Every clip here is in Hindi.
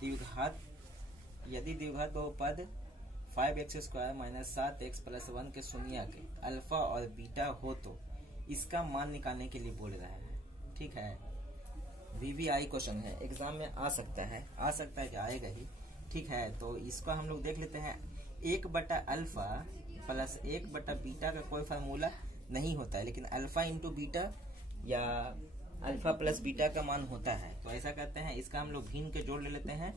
द्विघात यदि द्विघात बहुपद 5x² माइनस 7x प्लस 1 के शून्य के अल्फा और बीटा हो तो इसका मान निकालने के लिए बोल रहा है। ठीक है, VVI क्वेश्चन है, एग्जाम में आ सकता है कि आएगा ही। ठीक है, तो इसका हम लोग देख लेते हैं। 1/अल्फा प्लस 1/बीटा का कोई फार्मूला नहीं होता है, लेकिन अल्फा इंटू बीटा या अल्फा प्लस बीटा का मान होता है। तो ऐसा करते हैं, इसका हम लोग भिन्न के जोड़ ले लेते हैं,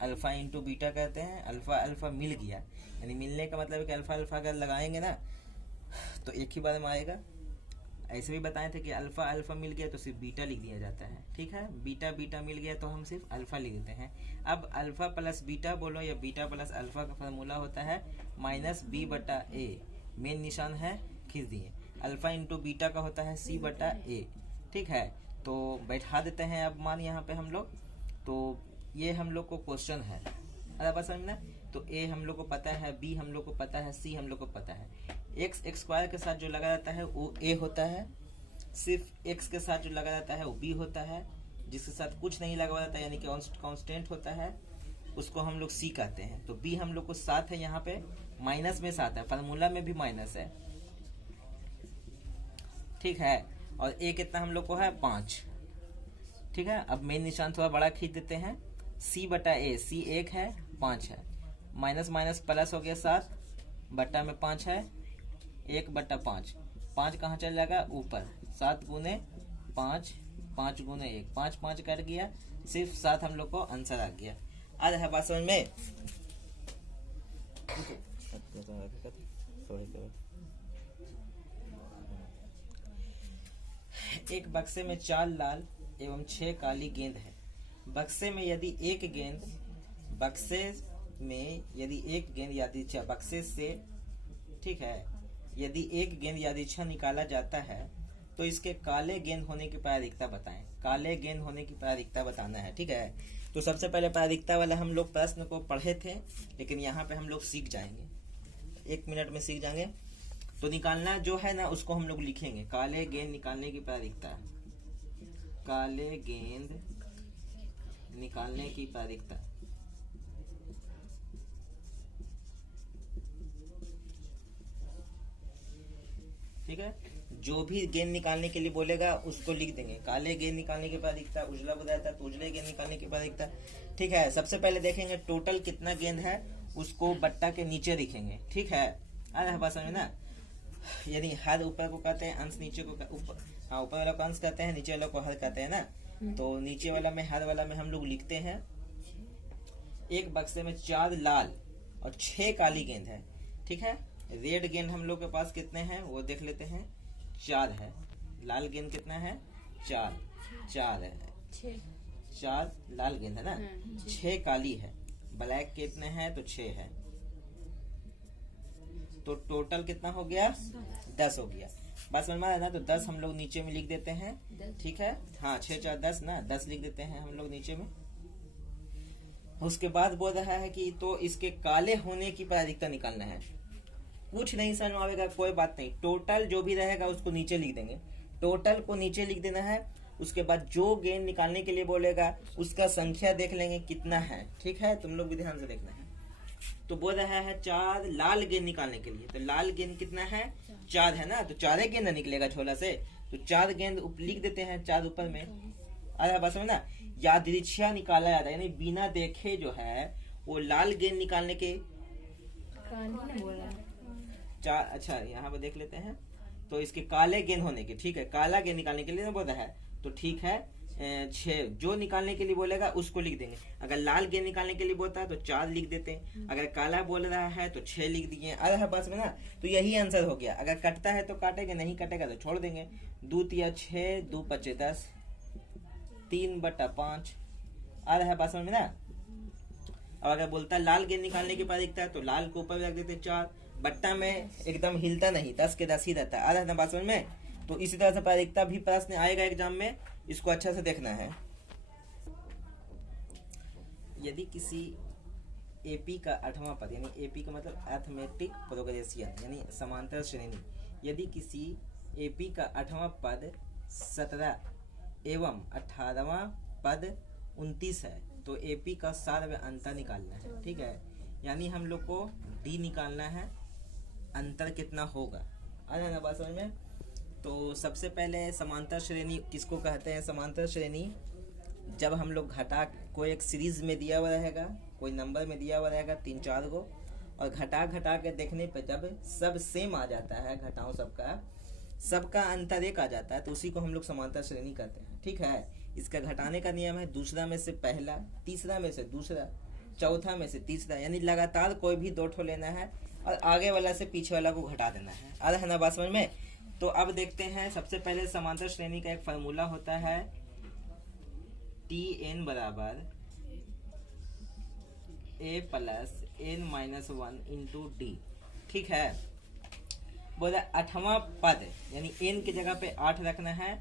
अल्फा इंटू बीटा कहते हैं। अल्फा अल्फा मिल गया, यानी मिलने का मतलब है कि अल्फा अल्फा अगर लगाएंगे ना तो एक ही बार में आएगा। ऐसे भी बताए थे कि अल्फा अल्फा मिल गया तो सिर्फ बीटा लिख दिया जाता है। ठीक है, बीटा बीटा मिल गया तो हम सिर्फ अल्फा लिख देते हैं। अब अल्फा प्लस बीटा बोलो या बीटा प्लस अल्फा का फार्मूला होता है -b/a। मेन निशान है, खींच दिए। अल्फा इंटू बीटा का होता है c/a। ठीक है, तो बैठा देते हैं अब मान यहाँ पे हम लोग। तो ये हम लोग को क्वेश्चन है, अरे बात समझना। तो a हम लोग को पता है, b हम लोग को पता है, c हम लोग को पता है। x² के साथ जो लगा रहता है वो a होता है, सिर्फ x के साथ जो लगा रहता है वो b होता है, जिसके साथ कुछ नहीं लगा रहता है यानी कि कांस्टेंट होता है उसको हम लोग c कहते हैं। तो b हम लोग को 7 है, यहाँ पे माइनस में 7 है, फार्मूला में भी माइनस है। ठीक है, और a कितना हम लोग को है 5। ठीक है, अब मेन निशान थोड़ा बड़ा खींच देते हैं, c/a। c 1 है, 5 है, माइनस माइनस प्लस हो गया 7, बट्टा में 5 है, 1/5। 5 कहाँ चल जाएगा ऊपर, 7 गुने 5, 5 गुने 1, 5 5 कट गया, सिर्फ 7 हम लोग को आंसर आ गया। आ रहा है बात समझ में? एक बक्से में 4 लाल एवं 6 काली गेंद है। बक्से में यदि एक गेंद बक्से से, ठीक है, यदि एक गेंद यादृच्छा निकाला जाता है तो इसके काले गेंद होने की प्रायिकता बताएं। काले गेंद होने की प्रायिकता बताना है। ठीक है, तो सबसे पहले प्रायिकता वाला हम लोग प्रश्न को पढ़े थे, लेकिन यहाँ पे हम लोग सीख जाएंगे, 1 मिनट में सीख जाएंगे। तो निकालना जो है ना उसको हम लोग लिखेंगे, काले गेंद निकालने की प्रायिकता, काले गेंद निकालने की प्रायिकता। ठीक है, जो भी गेंद निकालने के लिए बोलेगा उसको लिख देंगे। काले गेंद निकालने की प्रायिकता, उजला बताया था तो उजले गेंद निकालने की प्रायिकता। ठीक है, सबसे पहले देखेंगे टोटल कितना गेंद है, उसको बट्टा के नीचे लिखेंगे। ठीक है, आ रहा है बात समझ में ना? यानी हर ऊपर को कहते हैं, अंश नीचे को ऊपर, हाँ ऊपर वाला को अंश कहते हैं, नीचे वाला को हर कहते हैं ना। तो नीचे वाला में हर वाला में हम लोग लिखते हैं, एक बक्से में 4 लाल और 6 काली गेंद है। ठीक है, रेड गेंद हम लोग के पास कितने हैं वो देख लेते हैं, 4 है। लाल गेंद कितना है, 4 है, 4 लाल गेंद है ना, 6 काली है। ब्लैक कितने हैं तो 6 है, तो टोटल कितना हो गया, 10 हो गया। बस समझ में आया ना? तो 10 हम लोग नीचे में लिख देते हैं। ठीक है, हाँ 6 4 10 ना, 10 लिख देते हैं हम लोग नीचे में। उसके बाद बोल रहा है कि तो इसके काले होने की प्रायिकता निकालना है। कुछ नहीं समझ में आएगा कोई बात नहीं, टोटल जो भी रहेगा उसको नीचे लिख देंगे, टोटल को नीचे लिख देना है। उसके बाद जो गेंद निकालने के लिए बोलेगा उसका संख्या देख लेंगे कितना है। ठीक है, तुम लोग भी ध्यान से देखना है। तो बोल रहा है 4 लाल गेंद निकालने के लिए, तो लाल गेंद कितना है, 4 है ना, तो 4 गेंद निकलेगा झोला से, तो 4 गेंद लिख देते हैं, 4 ऊपर में। अरे बस समझ ना, यादृच्छा निकाला जाता है, यानी बिना देखे जो है वो लाल गेंद निकालने के 4, अच्छा यहाँ पे देख लेते हैं। तो इसके काले गेंद होने के, ठीक है, काला गेंद निकालने के लिए बोल रहा है, तो ठीक है 6 जो निकालने के लिए बोलेगा उसको लिख देंगे। अगर लाल गेंद निकालने के लिए बोलता है तो 4 लिख देते हैं, अगर काला बोल रहा है तो 6 लिख दिए। अरे बस में ना, तो यही आंसर हो गया। अगर कटता है तो काटेंगे, नहीं कटेगा तो छोड़ देंगे। 2 तिया 6, 2 पचे 10, 3/5। आ रहा है बात समझ में ना? अब अगर बोलता लाल गेंद निकालने की प्रायिकता तो लाल को ऊपर रख देते 4, बट्टा में एकदम हिलता नहीं, 10 के 10 ही रहता है। आ रहा है बात समझ में? तो इसी तरह से प्रायिकता भी प्रश्न आएगा एग्जाम में, इसको अच्छा से देखना है। यदि किसी एपी का 8वां पद, यानी एपी का मतलब अरिथमेटिक प्रोग्रेशन यानी समांतर श्रेणी, यदि किसी एपी का 8वां पद 17 एवं 18वां पद 29 है, तो AP का सार्व अंतर निकालना है। ठीक है, यानी हम लोग को D निकालना है, अंतर कितना होगा। आ रहा है ना बात समझ में। तो सबसे पहले समांतर श्रेणी किसको कहते हैं? समांतर श्रेणी जब हम लोग घटा, कोई एक सीरीज में दिया हुआ रहेगा, कोई नंबर में दिया हुआ रहेगा 3-4 गो, और घटा के देखने पे जब सब सेम आ जाता है, घटाओ सबका अंतर 1 आ जाता है, तो उसी को हम लोग समांतर श्रेणी कहते हैं। ठीक है, इसका घटाने का नियम है दूसरा में से पहला, तीसरा में से दूसरा, चौथा में से तीसरा, यानी लगातार कोई भी 2 ठो लेना है और आगे वाला से पीछे वाला को घटा देना है। आ रहा है ना बात समझ में। तो अब देखते हैं, सबसे पहले समांतर श्रेणी का एक फार्मूला होता है Tn बराबर A plus n-1 into D। ठीक है, बोला 8वां पद, यानी n की जगह पे 8 रखना है।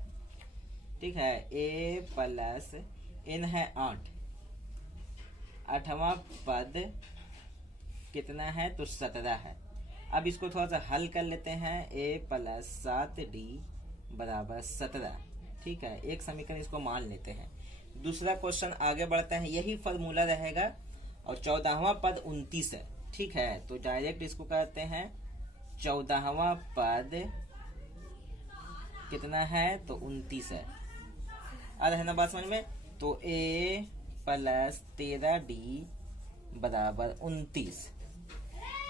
ठीक है, A प्लस n है 8, 8वां पद कितना है? तो 17 है। अब इसको थोड़ा सा हल कर लेते हैं। A प्लस 7D बराबर 17। ठीक है, एक समीकरण इसको मान लेते हैं। दूसरा क्वेश्चन आगे बढ़ते हैं, यही फॉर्मूला रहेगा, और 14वां पद 29 है। ठीक है, तो डायरेक्ट इसको कहते हैं 14वां पद कितना है? तो 29 है। आ रहा है ना बात समझ में। तो A प्लस 13D बराबर 29।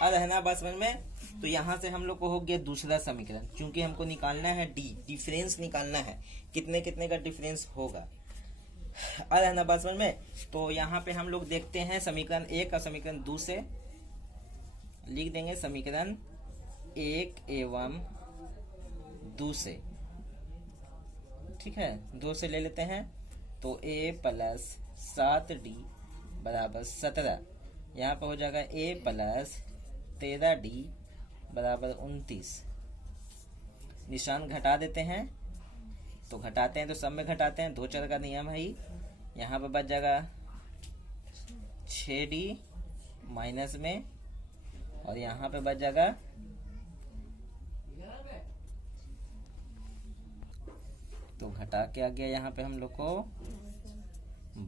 आ रहा है ना बात समझ में। तो यहाँ से हम लोग को हो गया दूसरा समीकरण, क्योंकि हमको निकालना है D, डिफरेंस निकालना है, कितने कितने का डिफरेंस होगा। आ रहा है ना बात समझ में। तो यहाँ पे हम लोग देखते हैं समीकरण 1 और समीकरण 2 से लिख देंगे। समीकरण 1 एवं 2 से, ठीक है, 2 से ले लेते हैं। तो A प्लस 7D बराबर 17, यहाँ पर हो जाएगा A प्लस 13D बराबर 29। निशान घटा देते हैं, तो घटाते हैं तो सब में घटाते हैं, 2 चर का नियम है ही। यहाँ पर बच जाएगा 6D माइनस में, और यहाँ पे बच जाएगा तो घटा के आ गया यहाँ पे हम लोग को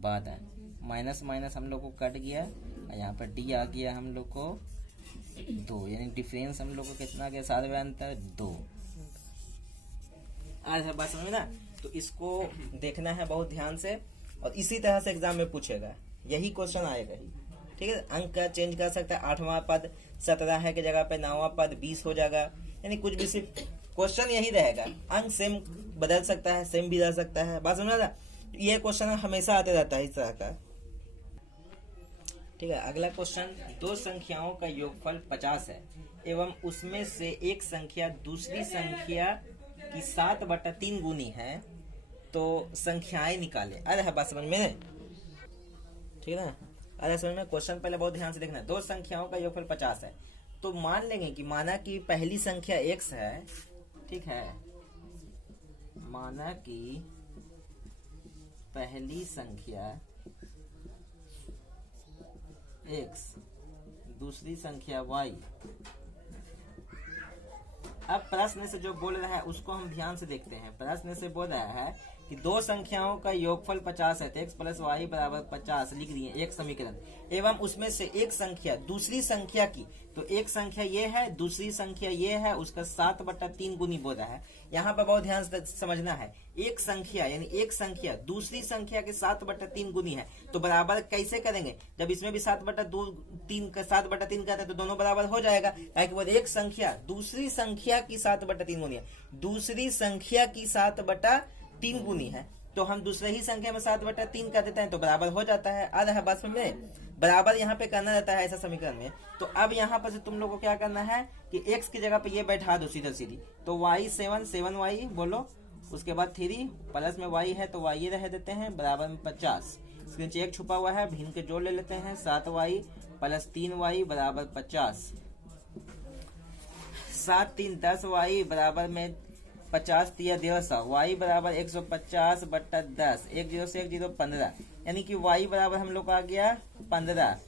12, माइनस माइनस हम लोग को कट गया, और यहाँ पर D आ गया हम लोग को 2, यानी डिफरेंस हम लोग को कितना गया? सारे अंतर 2। आज बात समझ में ना। तो इसको देखना है बहुत ध्यान से, और इसी तरह से एग्जाम में पूछेगा, यही क्वेश्चन आएगा ही। ठीक है, अंक का चेंज कर सकता है, 8वां पद 17 है की जगह पे 9वां पद 20 हो जाएगा, यानी कुछ भी, सिर्फ क्वेश्चन यही रहेगा। अंक सेम बदल सकता है, सेम भी रह सकता है। बात समझ ना। ये क्वेश्चन हमेशा आते रहता है इस तरह का। ठीक है, अगला क्वेश्चन, 2 संख्याओं का योगफल 50 है एवं उसमें से एक संख्या दूसरी संख्या की 7/3 गुनी है, तो संख्याएं निकाले। अरे है बात समझ में। ठीक है ना, अरे समझ में। क्वेश्चन पहले बहुत ध्यान से देखना है। 2 संख्याओं का योगफल 50 है, तो मान लेंगे कि माना कि पहली संख्या x है। ठीक है, माना कि पहली संख्या x, दूसरी संख्या y। अब प्रश्न से जो बोल रहा है उसको हम ध्यान से देखते हैं। प्रश्न से बोल रहा है कि 2 संख्याओं का योगफल 50 है, तो x प्लस वाई बराबर 50 लिख दिए एक समीकरण, एवं उसमें से एक संख्या दूसरी संख्या की, तो एक संख्या ये है, दूसरी संख्या ये है, उसका 7/3 गुनी बोल रहा है। यहाँ पर बहुत ध्यान से समझना है, एक संख्या यानी एक संख्या दूसरी संख्या के 7/3 गुनी है, तो बराबर कैसे करेंगे? जब इसमें भी 7/3 करते हैं तो दोनों बराबर हो जाएगा, ताकि वो एक संख्या दूसरी संख्या की 7/3 गुनी है, दूसरी संख्या की 7/3 गुनी है, तो हम दूसरे ही संख्या में 7/3 कर देते हैं तो बराबर हो जाता है। आ रहा है बात समझ में। बराबर यहाँ पे करना रहता है ऐसा समीकरण में। तो अब यहाँ पर से तुम लोग को क्या करना है कि x की जगह पे ये बैठा दो सीधा सीधी, तो y 7y बोलो, उसके बाद 3 प्लस में y है तो y ये रह देते हैं बराबर में 50। इसके नीचे एक छुपा हुआ है, भिन्न के जोड़ ले लेते हैं, 7y प्लस 3y बराबर 50, 7 3 10y बराबर में 50 दिया 150, y बराबर 150/10, 1 0 से 1 0 15, यानी कि y बराबर हम लोग को आ गया 15।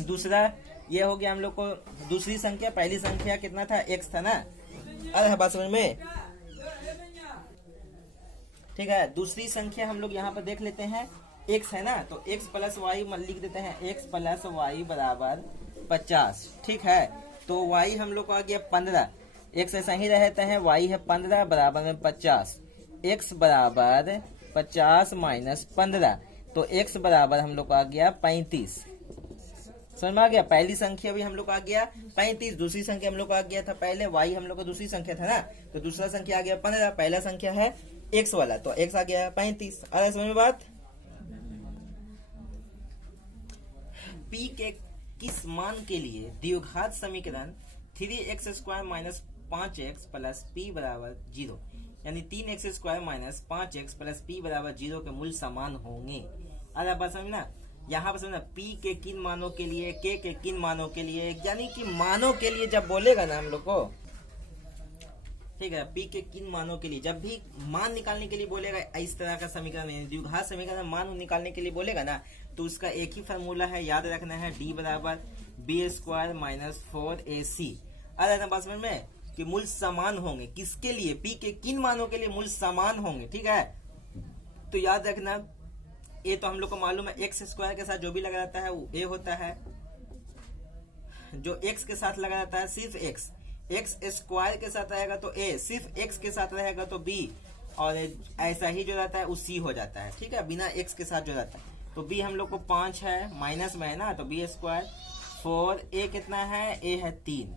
दूसरा ये हो गया हम लोग को दूसरी संख्या, पहली संख्या कितना था? x था ना। अरे बात समझ में। ठीक है, दूसरी संख्या हम लोग यहाँ पर देख लेते हैं, x है ना, तो x प्लस वाई लिख देते हैं, x प्लस वाई बराबर 50। ठीक है, तो y हम लोग को आ गया 15, x ऐसा ही रहता है, y है 15 बराबर में 50, x बराबर 50 माइनस 15, तो x बराबर हम लोग को आ गया 35। समझ में आ गया, पहली संख्या भी हम लोग को आ गया 35, दूसरी संख्या हम लोग को आ गया था पहले y हम लोग को दूसरी संख्या था ना, तो दूसरा संख्या आ गया 15, पहला संख्या है x वाला, तो x आ गया 35। आ रहा है समझ में बात। p के किस मान के लिए द्विघात समीकरण 3x² minus 5x plus p बराबर 0, यानी 3x² minus 5x plus p बराबर 0 के मूल समान होंगे। अरे बात समझना, यहाँ पर समझना p के किन मानों के लिए, k के किन मानों के लिए, यानी कि मानों के लिए जब बोलेगा ना हम लोग को, ठीक है, p के किन मानों के लिए जब भी मान निकालने के लिए बोलेगा, इस तरह का समीकरण द्विघात समीकरण मान निकालने के लिए बोलेगा ना, तो उसका एक ही फार्मूला है, याद रखना है, d बराबर b² माइनस 4ac। अरे ना बात समझ में कि मूल समान होंगे, किसके लिए, p के किन मानों के लिए मूल समान होंगे। ठीक है, तो याद रखना, a तो हम लोग को मालूम है, x² के साथ जो भी लगा रहता है वो a होता है, जो x के साथ लगा रहता है सिर्फ x² के साथ रहेगा तो a, सिर्फ x के साथ रहेगा तो b, और ऐसा ही जो रहता है वो c हो जाता है। ठीक है, बिना x के साथ जो रहता है, तो b हम लोग को 5 है, माइनस में है ना, तो b² 4, a कितना है, a है 3,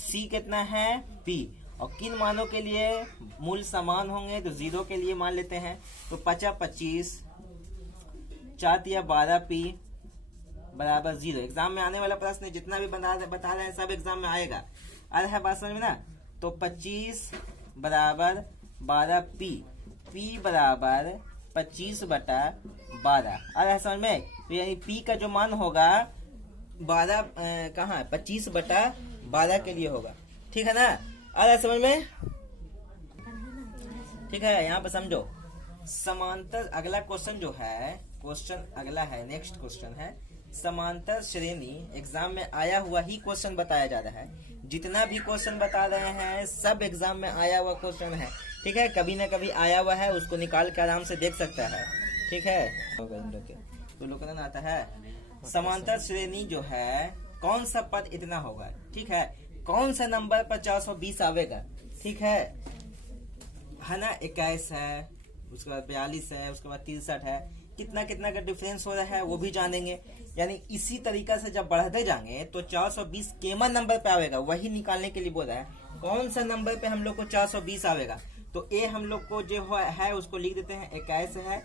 c कितना है p, और किन मानों के लिए मूल समान होंगे, तो 0 के लिए मान लेते हैं, तो 50 25 4 या 12p बराबर 0। एग्जाम में आने वाला प्रश्न जितना भी बता रहे हैं सब एग्जाम में आएगा। अरे है बात समझ में ना, तो 25 बराबर 12p, p बराबर 25 बटा 12। अरे है समझ में, तो यानी p का जो मान होगा 12 कहाँ 25 बटा 12 के लिए होगा। ठीक है ना, अरे समझ में, ठीक है, यहाँ पर समझो। समांतर अगला क्वेश्चन जो है, क्वेश्चन अगला है, नेक्स्ट क्वेश्चन है समांतर श्रेणी। एग्जाम में आया हुआ ही क्वेश्चन बताया जा रहा है, जितना भी क्वेश्चन बता रहे हैं सब एग्जाम में आया हुआ क्वेश्चन है। ठीक है, कभी ना कभी आया हुआ है, उसको निकाल के आराम से देख सकता है। ठीक है, तो लोग आता है समांतर श्रेणी जो है, कौन सा पद इतना होगा। ठीक है, कौन सा नंबर पर 420 आवेगा। ठीक है ना, 21 है, उसके बाद 42 है, उसके बाद 63 है, कितना कितना का डिफरेंस हो रहा है वो भी जानेंगे। यानी इसी तरीका से जब बढ़ते जाएंगे तो 420 केमा नंबर पे आवेगा, वही निकालने के लिए बोल रहा है। कौन सा नंबर पे हम लोग को 420 आवेगा, तो ए हम लोग को जो है उसको लिख देते हैं 21 है।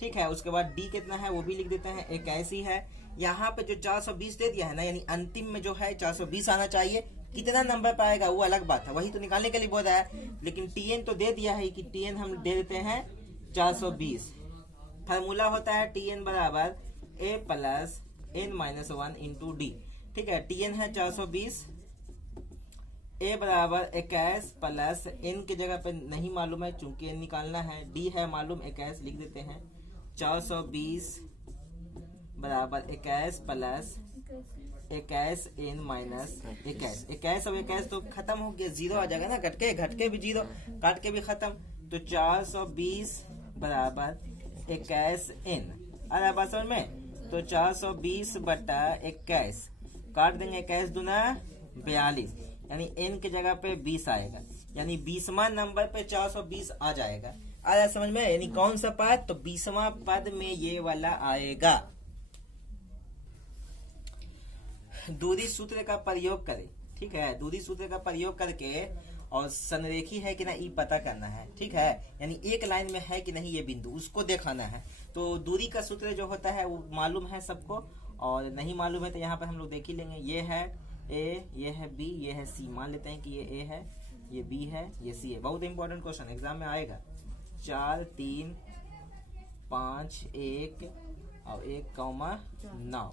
ठीक है, उसके बाद डी कितना है वो भी लिख देते हैं 21 ही है। यहाँ पे जो 420 दे दिया है ना, यानी अंतिम में जो है 420 आना चाहिए। कितना नंबर पे आएगा वो अलग बात है, वही तो निकालने के लिए बोल रहा है। लेकिन टीएन तो दे दिया है कि टीएन हम दे देते हैं 420। फार्मूला होता है टीएन बराबर A plus N minus 1 into D. ठीक है, टीएन है 420, ए बराबर 21 प्लस एन की जगह पे नहीं मालूम है चूंकि एन निकालना है, डी है मालूम 21 लिख देते हैं। 420 बराबर 21 प्लस 21 एन माइनस 21। 21 और 21 तो खत्म हो गया, 0 आ जाएगा ना, घटके भी 0, काट के भी खत्म। तो 420 बराबर 21 एन। अरे बात समझ में, तो 420 बटा 21 काट देंगे, 21 दूना 42, यानी एन की जगह पे 20 आएगा, यानी 20वां नंबर पे 420 आ जाएगा। आया समझ में, यानी कौन सा पद, तो 20वां पद में ये वाला आएगा। दूरी सूत्र का प्रयोग करें। ठीक है, दूरी सूत्र का प्रयोग करके और संरेखी है कि ना ये पता करना है। ठीक है, यानी एक लाइन में है कि नहीं ये बिंदु, उसको दिखाना है। तो दूरी का सूत्र जो होता है वो मालूम है सबको, और नहीं मालूम है तो यहाँ पर हम लोग देख ही लेंगे। ये है ए, ये है बी, ये है सी। मान लेते हैं कि ये ए है, ये बी है, ये सी है। बहुत इंपॉर्टेंट क्वेश्चन एग्जाम में आएगा। 4 3 5 1 और 1,9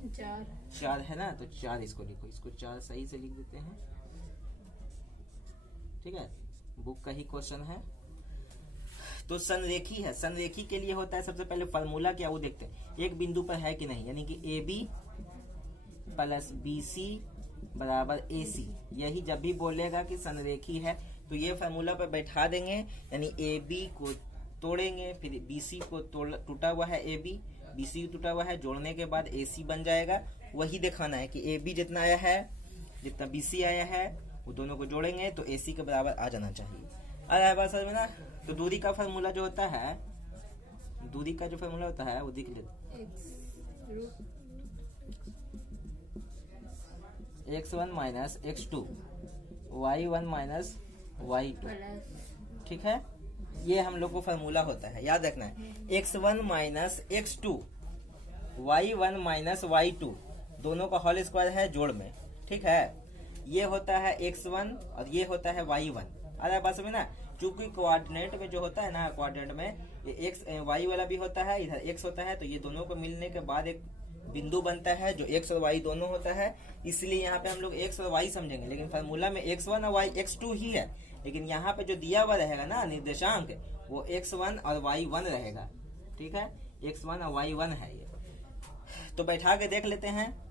4 है ना, तो 4 इसको लिखो, इसको 4 सही से लिख देते हैं। ठीक है, बुक का ही क्वेश्चन है। तो संरेखी है, संरेखी के लिए होता है सबसे पहले फार्मूला क्या वो देखते हैं, एक बिंदु पर है कि नहीं, यानी कि A B plus B C बराबर ए सी। यही जब भी बोलेगा कि संरेखी है तो ये फार्मूला पर बैठा देंगे, यानी ए बी को तोड़ेंगे, फिर BC को टूटा हुआ है AB, BC टूटा हुआ है, जोड़ने के बाद AC बन जाएगा। वही दिखाना है कि AB जितना आया है, जितना BC आया है, वो दोनों को जोड़ेंगे तो AC के बराबर आ जाना चाहिए। आ रहा है बात समझ में ना? तो दूरी का फार्मूला जो होता है, दूरी का जो फार्मूला होता है वो देख लेते। x1 minus x2 y1 minus y2, ठीक है। ये हम लोग को फार्मूला होता है, याद रखना है। x1 minus x2 y1 minus y2 दोनों का होल स्क्वायर है जोड़ में, ठीक है। ये होता है x1 और ये होता है y1। अरे बात समझ ना? क्योंकि कोऑर्डिनेट में जो होता है ना, कोऑर्डिनेट में ये x y वाला भी होता है, इधर x होता है, तो ये दोनों को मिलने के बाद एक बिंदु बनता है जो x और y दोनों होता है। इसलिए यहाँ पे हम लोग x और y समझेंगे, लेकिन फार्मूला में x1 और x2 ही है। लेकिन यहाँ पे जो दिया हुआ रहेगा ना निर्देशांक, वो x1 और y1 रहेगा, ठीक है। x1 और y1 है ये। तो बैठा के देख लेते हैं।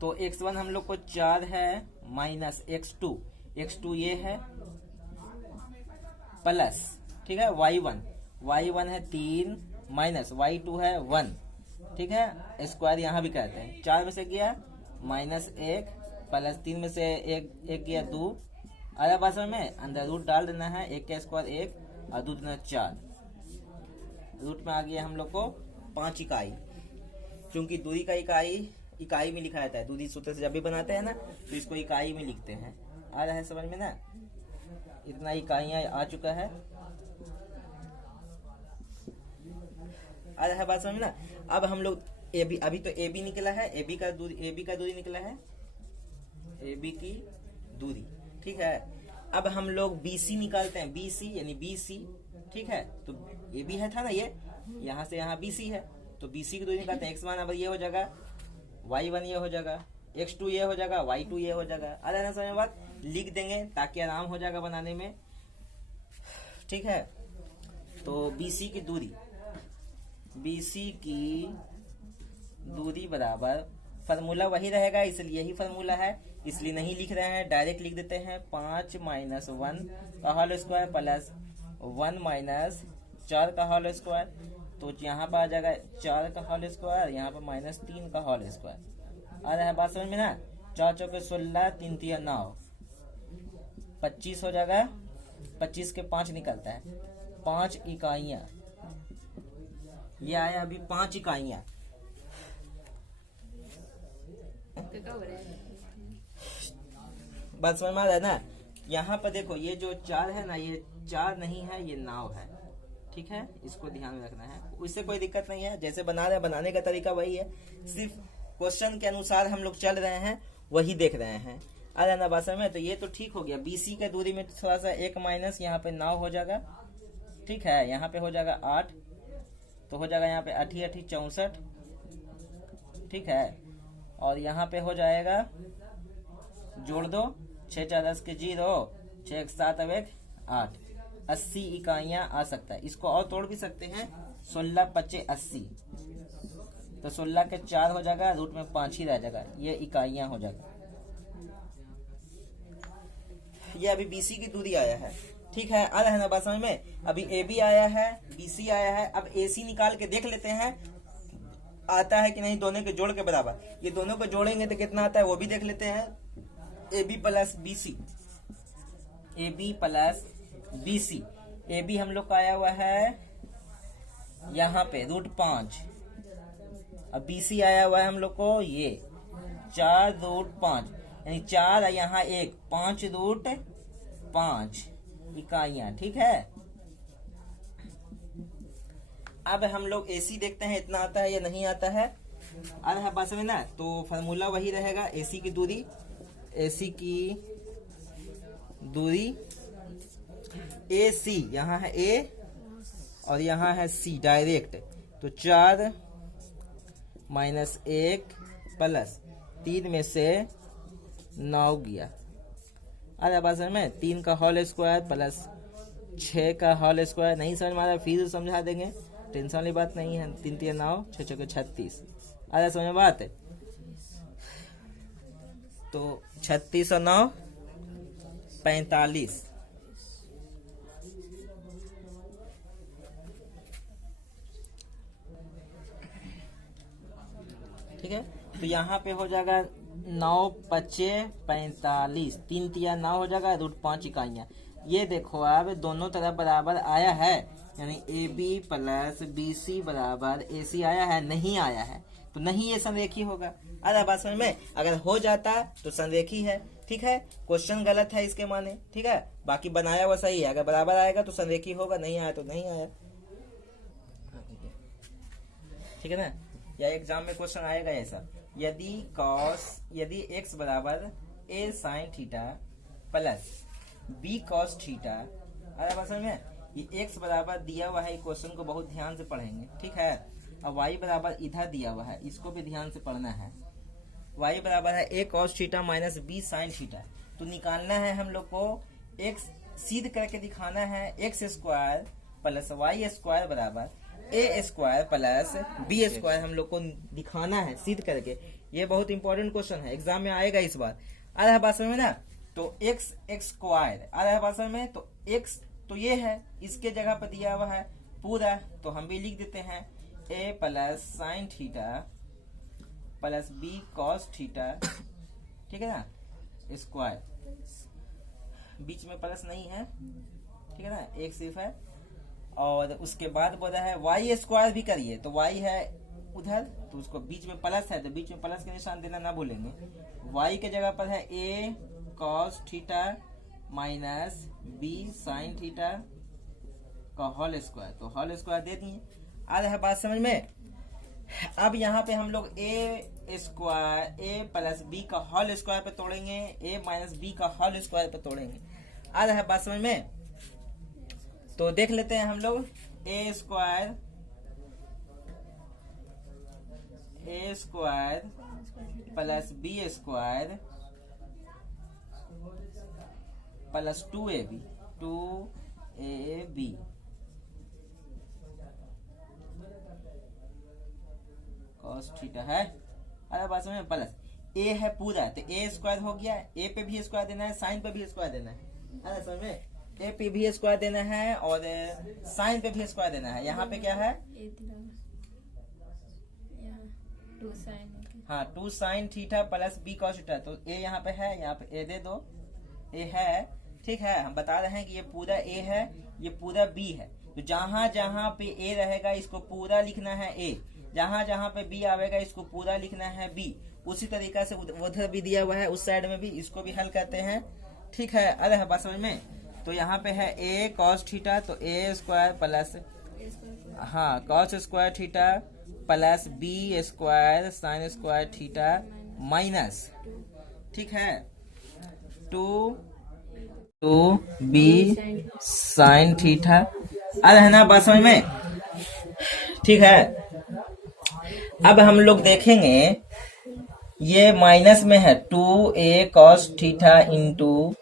तो x1 हम लोग को 4 है माइनस x2 ये है प्लस, ठीक है, y1 है 3 माइनस y2 है 1, ठीक है। स्क्वायर यहाँ भी कहते हैं। 4 में से गया माइनस 1 प्लस 3 में से एक गया 2। अरे बात में अंदर रूट डाल देना है, 1 का स्क्वायर 1 और 2 दूना 4। रूट में आ गया हम लोग को 5 इकाई, क्योंकि दूरी का इकाई में लिखा जाता है। दूरी सूत्र से जब भी बनाते हैं ना तो इसको इकाई में लिखते हैं। आ रहा है समझ में ना? इतना इकाइयां आ चुका है। आ रहा है बात समझ में ना? अब हम लोग अभी तो AB निकला है, AB का दूरी निकला है, AB की दूरी, ठीक है। अब हम लोग BC निकालते हैं, BC यानी BC, ठीक है। तो AB है था ना, ये यहाँ से यहाँ BC है, तो BC की दूरी निकालते हैं। x1 अब ये हो जाएगा, y1 ये हो जाएगा, x2 ये हो जाएगा, y2 ये हो जाएगा। आ रहा है समझ में बात? लिख देंगे ताकि आराम हो जाएगा बनाने में, ठीक है। तो BC की दूरी बराबर, फार्मूला वही रहेगा, इसलिए यही फार्मूला है, इसलिए नहीं लिख रहे हैं, डायरेक्ट लिख देते हैं। 5 माइनस 1 का होल स्क्वायर प्लस 1 माइनस 4 का होल स्क्वायर। तो यहाँ पर आ जाएगा 4 का होल स्क्वायर, यहाँ पर माइनस 3 का होल स्क्वायर। आ रहा है बात समझ में ना? 4 चौके 16, 3 तिया 9, 25 हो जाएगा। 25 के 5 निकलता है, 5 इकाइयां। ये आया अभी 5 इकाइयां। बात समझ में आ रहा है ना? यहाँ पर देखो, ये जो 4 है ना, ये 4 नहीं है, ये 9 है, ठीक है। इसको ध्यान में रखना है, उससे कोई दिक्कत नहीं है। जैसे बना रहे हैं, बनाने का तरीका वही है, सिर्फ क्वेश्चन के अनुसार हम लोग चल रहे हैं, वही देख रहे हैं। आ रहा ना बात में? तो ये तो ठीक हो गया। BC के दूरी में थोड़ा सा 1 माइनस, यहाँ पे 9 हो जाएगा, ठीक है। यहाँ पे हो जाएगा 8, तो हो जाएगा यहाँ पे 8 8 64, ठीक है। और यहाँ पे हो जाएगा, जोड़ दो, 6 4 10 के 0, 6 1 7 अब 1 8, 80 इकाइयां आ सकता है। इसको और तोड़ भी सकते हैं, 16 25 80, तो 16 के 4 हो जाएगा, रूट में 5 ही रह जाएगा, ये इकाइयां हो जाएगा। ये अभी BC की दूरी आया है, ठीक है। आ रहा है ना बात समझ में? अभी AB आया है, BC आया है। अब AC निकाल के देख लेते हैं आता है कि नहीं, दोनों के जोड़ के बराबर। ये दोनों को जोड़ेंगे तो कितना आता है वो भी देख लेते हैं। AB प्लस BC, AB हम लोग का आया हुआ है यहाँ पे √5, अब BC आया हुआ है हम लोग को ये 4√5, यानी 4 यहाँ 1, 5√5 इकाइयां, ठीक है। अब हम लोग AC देखते हैं, इतना आता है या नहीं आता है। आ रहा है बात समझ ना? तो फार्मूला वही रहेगा, AC की दूरी AC, यहाँ है A और यहाँ है C डायरेक्ट, तो 4 माइनस 1 प्लस 3 में से 9 गया। अरे बात समझ में? 3 का होल स्क्वायर प्लस 6 का होल स्क्वायर। नहीं समझ में आ रहा, फिर समझा देंगे, टेंशन वाली बात नहीं है। 3 3 9, 6 6 36। अरे समझ में बात है? तो 36 और 9 45, ठीक है। तो यहाँ पे हो जाएगा 9 पच्चे 45, 3 तिया 9 हो जाएगा, √5 इकाइयाँ। ये देखो अब दोनों तरफ बराबर आया है, यानी AB प्लस BC बराबर AC आया है, नहीं आया है तो नहीं ये संरेखी होगा। अरे बात समझ में, अगर हो जाता तो संरेखी है, ठीक है। क्वेश्चन गलत है इसके माने, ठीक है, बाकी बनाया हुआ सही है। अगर बराबर आएगा तो संरेखी होगा, नहीं आया तो नहीं आया, ठीक है ना। या एग्जाम में क्वेश्चन आएगा ऐसा, यदि x बराबर a sin theta plus b cos theta. अरे बात समझ में, ये x बराबर दिया हुआ है, क्वेश्चन को बहुत ध्यान से पढ़ेंगे, ठीक है। अब y बराबर इधर दिया हुआ है, इसको भी ध्यान से पढ़ना है। y बराबर है a cos theta minus b sin theta. तो निकालना है हम लोग को, x सीध करके दिखाना है, x square plus y square बराबर a square plus b square हम लोग को दिखाना है सीध करके। ये बहुत इंपॉर्टेंट क्वेश्चन है, एग्जाम में आएगा इस बार। आ रहा है बात समझ में ना। तो x स्क्वायर आ रहा है बात समझ में, तो x तो ये है, इसके जगह पर दिया हुआ है पूरा, तो हम भी लिख देते हैं a plus sine theta plus b cos theta, ठीक है ना, स्क्वायर, बीच में प्लस नहीं है, ठीक है ना, एक सिर्फ है। और उसके बाद बोला है y स्क्वायर भी करिए, तो y है उधर, तो उसको बीच में प्लस है, तो बीच में प्लस के निशान देना ना भूलेंगे। y के जगह पर है a cos theta minus b sin theta का होल स्क्वायर, तो होल स्क्वायर दे दिए। आ रहा है बात समझ में। अब यहाँ पे हम लोग a square a plus b का होल स्क्वायर पे तोड़ेंगे, a माइनस b का होल स्क्वायर पे तोड़ेंगे। आ रहा है बात समझ में। तो देख लेते हैं हम लोग, a square plus b square plus 2ab cos theta है। अरे बात समझ में, प्लस a है पूरा, तो a स्क्वायर हो गया, a पे भी स्क्वायर देना है, साइन पे भी स्क्वायर देना है। अरे समझ में, a पे भी स्क्वायर देना है और साइन पे भी स्क्वायर देना है। यहाँ पे क्या है, हाँ 2 sine theta plus b cos theta, तो a यहाँ पे है, यहाँ पे a दे दो, a है, ठीक है। हम बता रहे हैं कि ये पूरा a है, ये पूरा b है, तो जहां जहां पे a रहेगा इसको पूरा लिखना है a, जहां जहां पे b आवेगा इसको पूरा लिखना है b। उसी तरीका से उधर भी दिया हुआ है, उस साइड में भी, इसको भी हल करते हैं, ठीक है। अरे है बात समझ में। तो यहाँ पे है a cos थीटा, तो a स्क्वायर प्लस, हाँ cos square theta plus b square sine square theta minus, ठीक है, 2b साइन थीटा। अरे है ना बात समझ में, ठीक है। अब हम लोग देखेंगे, ये माइनस में है 2a cos theta into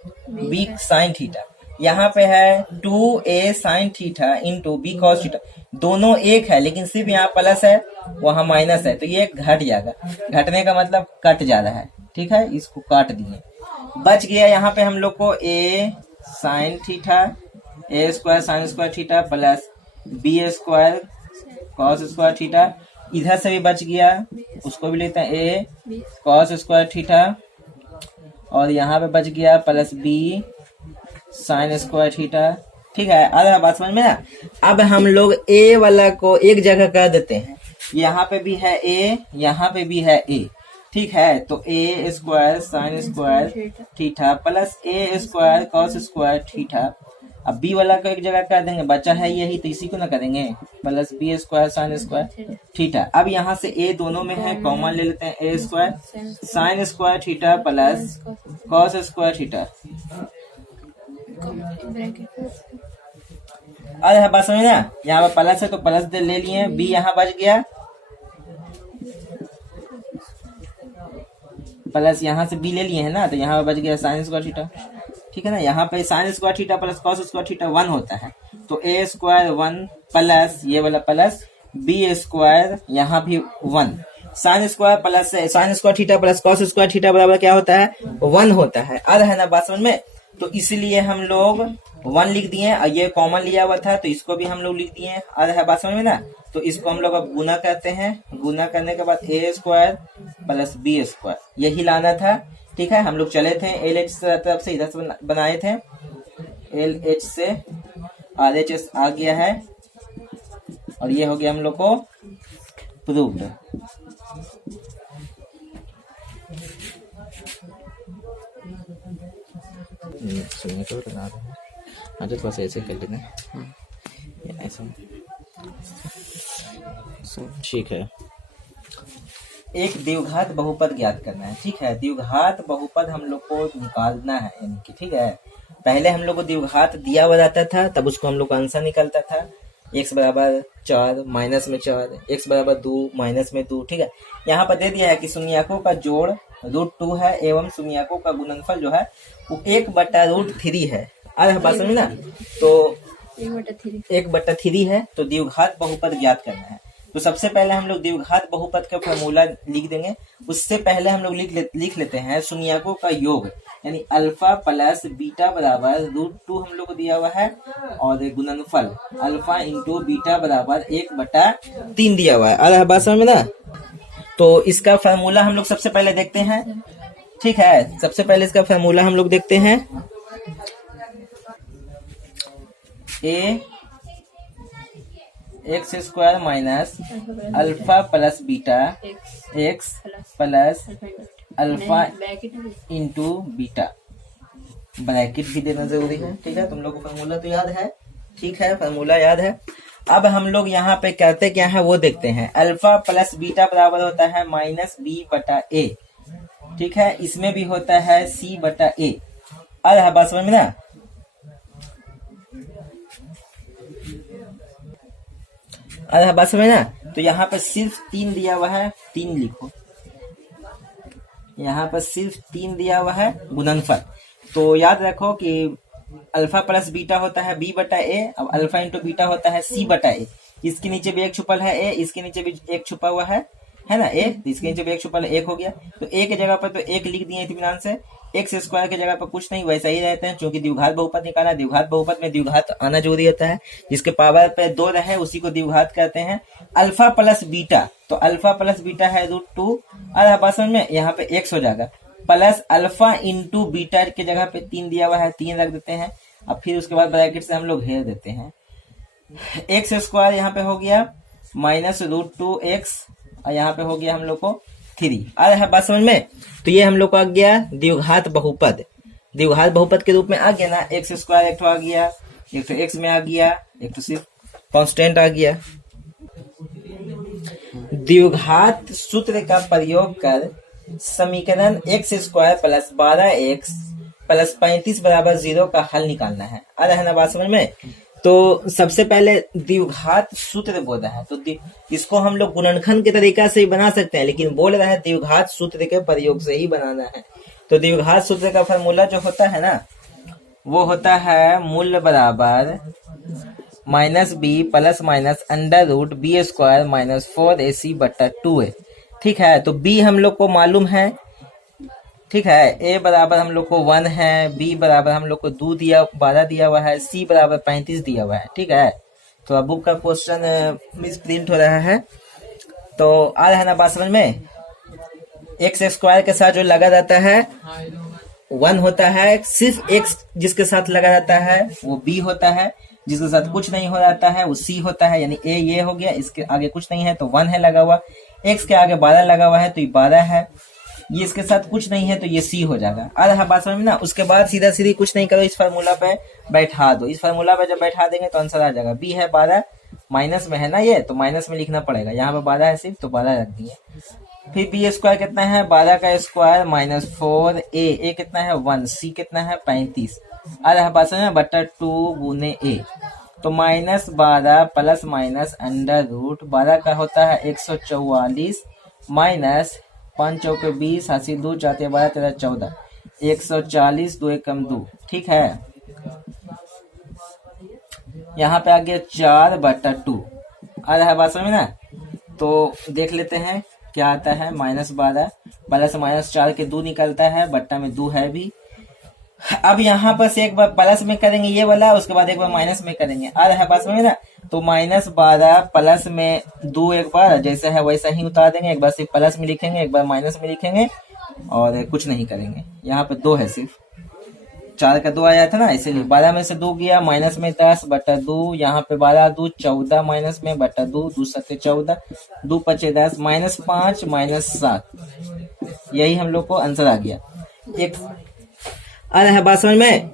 b sine theta, यहाँ पे है 2a sine theta into b cos theta. दोनों एक है, लेकिन सिर्फ यहाँ प्लस है, वहां माइनस है, तो ये घट जाएगा। घटने का मतलब कट जा रहा है, ठीक है, इसको काट दिए। बच गया यहाँ पे हम लोग को a sine theta, a square sine square theta plus b square cos square theta. इधर से भी बच गया, उसको भी लेते हैं a cos स्क्वायर थीटा, और यहाँ पे बच गया plus b sine square theta, ठीक है। आधा बात समझ में ना। अब हम लोग a वाला को एक जगह कर देते हैं, यहाँ पे भी है a, यहाँ पे भी है a, ठीक है। तो a square sine square theta plus a square cos square theta. अब b वाला को एक जगह कर देंगे, बचा है यही, तो इसी को ना करेंगे, plus b square sine square theta. अब यहाँ से a दोनों में है, कॉमन ले लेते हैं, a square sine square theta plus cos square theta. अरे बात समझ ना, यहाँ पे प्लस है तो प्लस दे ले लिए, b यहाँ बच गया, प्लस यहाँ से b ले लिए है ना, तो यहाँ पे बच गया साइन स्क्वायर थीटा, ठीक है ना। यहाँ पे sine square theta plus cos square theta 1 होता है, तो a स्क्वायर 1 प्लस ये वाला प्लस b स्क्वायर यहाँ भी 1, sine square plus sine square theta plus cos square theta बराबर क्या होता है, 1 होता है। आ रहा है ना बात समझ में। तो इसलिए हम लोग 1 लिख दिए और ये कॉमन लिया हुआ था तो इसको भी हम लोग लिख दिए। आ रहा है बात समझ में ना। तो इसको हम लोग अब गुना करते हैं। गुना करने के बाद a square plus b square यही लाना था। ठीक है, हम लोग चले थे एल एच तरफ से इधर से बनाए थे, एल एच से आर एच एस आ गया है और ये हो गया हम लोग को प्रूव्ड। सुनिए तो बना रहे हैं, आज थोड़ा सा ऐसे कर लेते हैं ऐसा। ठीक है, एक द्विघात बहुपद ज्ञात करना है। ठीक है, द्विघात बहुपद हम लोग को निकालना है, यानी कि ठीक है, पहले हम लोग को द्विघात दिया हुआ रहता था तब उसको हम लोग का आंसर निकलता था। x बराबर 4 माइनस में 4, x बराबर 2 माइनस में 2। ठीक है, यहाँ पर दे दिया है कि शून्यकों का जोड़ √2 है एवं शून्यकों का गुणनफल जो है वो 1/√3 है। अरे बात समझ ना, तो 1/3 है। तो द्विघात बहुपद ज्ञात करना है। तो सबसे पहले हम लोग द्विघात बहुपद का फॉर्मूला लिख देंगे। उससे पहले हम लोग लिख लेते हैं शून्यकों का योग, यानी अल्फा प्लस बीटा बराबर √2 हम लोग को दिया हुआ है और गुणनफल अल्फा इंटू बीटा बराबर 1/3 दिया हुआ है। अरे बात समझ में ना। तो इसका फॉर्मूला हम लोग सबसे पहले देखते हैं। ठीक है, सबसे पहले इसका फॉर्मूला हम लोग देखते हैं। A X square minus alpha plus beta X plus alpha into beta, bracket भी देना जरूरी है। ठीक है, तुम लोग को फॉर्मूला तो याद है। ठीक है, फॉर्मूला याद है। अब हम लोग यहाँ पे करते क्या है वो देखते हैं। अल्फा प्लस बीटा बराबर होता है -b/a। ठीक है, इसमें भी होता है c/a। आ रहा है बात समझ में ना। अरे बात समझ ना। तो यहाँ पर सिर्फ 3 दिया हुआ है, 3 लिखो। यहाँ पर सिर्फ 3 दिया हुआ है गुणनफल। तो याद रखो कि अल्फा प्लस बीटा होता है b/a, अब अल्फा इंटू बीटा होता है c/a। इसके नीचे भी एक छुपल है a, इसके नीचे भी एक छुपा हुआ है ना a, इसके नीचे भी एक छुपल है, 1 हो गया। तो a की जगह पर तो 1 लिख दिए इत्मीनान से। एक्स स्क्वायर की जगह पर कुछ नहीं, वैसा ही रहते हैं, क्योंकि द्विघात बहुपद निकालना। द्विघात बहुपद में द्विघात आना जरूरी होता है, जिसके पावर पे 2 रहे उसी को द्विघात कहते हैं। अल्फा प्लस बीटा, तो अल्फा प्लस बीटा है √2। और बात समझ में, यहाँ पे x हो जाएगा प्लस अल्फा इंटू बीटा की जगह पे 3 दिया हुआ है, 3 रख देते हैं। अब फिर उसके बाद ब्रैकेट से हम लोग घेर देते हैं। एक्स स्क्वायर यहाँ पे हो गया माइनस √2x और यहाँ पे हो गया हम लोग को 3। आ रहा है बात समझ में। तो ये हम लोग को आ गया द्विघात बहुपद। द्विघात बहुपद के रूप में आ गया ना। एक्स स्क्वायर एक तो आ गया, एक तो एक्स में आ गया, एक तो सिर्फ कांस्टेंट आ गया। द्विघात सूत्र का प्रयोग कर समीकरण x square plus 12x plus 35 बराबर 0 का हल निकालना है। आ रहा है ना बात समझ में। तो सबसे पहले द्विघात सूत्र बोल रहा है, तो इसको हम लोग गुणनखंड के तरीका से ही बना सकते हैं, लेकिन बोल रहा है द्विघात सूत्र के प्रयोग से ही बनाना है। तो द्विघात सूत्र का फॉर्मूला जो होता है ना, वो होता है मूल बराबर -b plus minus √b square -4ac/2a। ठीक है, तो b हम लोग को मालूम है। ठीक है, a बराबर हम लोग को 1 है, b बराबर हम लोग को 12 दिया हुआ है, c बराबर 35 दिया हुआ है। ठीक है, तो बुक का क्वेश्चन मिस प्रिंट हो रहा है। तो आ रहा है ना बात समझ में। एक्स स्क्वायर के साथ जो लगा रहता है 1 होता है, सिर्फ x जिसके साथ लगा रहता है वो b होता है, जिसके साथ कुछ नहीं हो जाता है वो c होता है। यानी a ये हो गया, इसके आगे कुछ नहीं है तो 1 है लगा हुआ, x के आगे 12 लगा हुआ है तो ये 12 है, ये इसके साथ कुछ नहीं है तो ये c हो जाएगा। आ रहा बात समझ में ना। उसके बाद सीधा सीधी कुछ नहीं करो, इस फार्मूला पे बैठा दो। इस फार्मूला पे जब बैठा देंगे तो आंसर आ जाएगा। b है 12, माइनस में है ना ये, तो माइनस में लिखना पड़ेगा। यहाँ पे 12 है सिर्फ, तो 12 रख दिए। फिर b स्क्वायर कितना है, 12 का स्क्वायर -4a कितना है 1, c कितना है 35। आ रहा बात समझ में, /2 गुने a। तो -12 प्लस माइनस √12 का होता है 144 माइनस 5 चौके 20, 80 2 4 12 13 14, 140 2 एकम 2। ठीक है, यहाँ पे आ गया 4/2। आ रहा है बात समझ में ना। तो देख लेते हैं क्या आता है। -12 प्लस -4 के 2 निकलता है, बट्टा में 2 है भी, अब यहाँ पर से एक बार प्लस में करेंगे ये वाला, उसके बाद एक बार माइनस में करेंगे। आ रहा है बात समझ में ना। तो -12 प्लस में 2 एक बार जैसा है वैसा ही उतार देंगे, एक बार सिर्फ प्लस में लिखेंगे, एक बार माइनस में लिखेंगे और कुछ नहीं करेंगे। यहाँ पे 2 है, सिर्फ 4 का 2 आया था ना, इसीलिए 12 में से 2 गया, माइनस में 10 बटा 2, यहाँ पे 12 2 14 माइनस में बटा 2, 2 7 14, 2 5 10 -5 -7, यही हम लोग को आंसर आ गया। एक आ रहा है बात समझ में।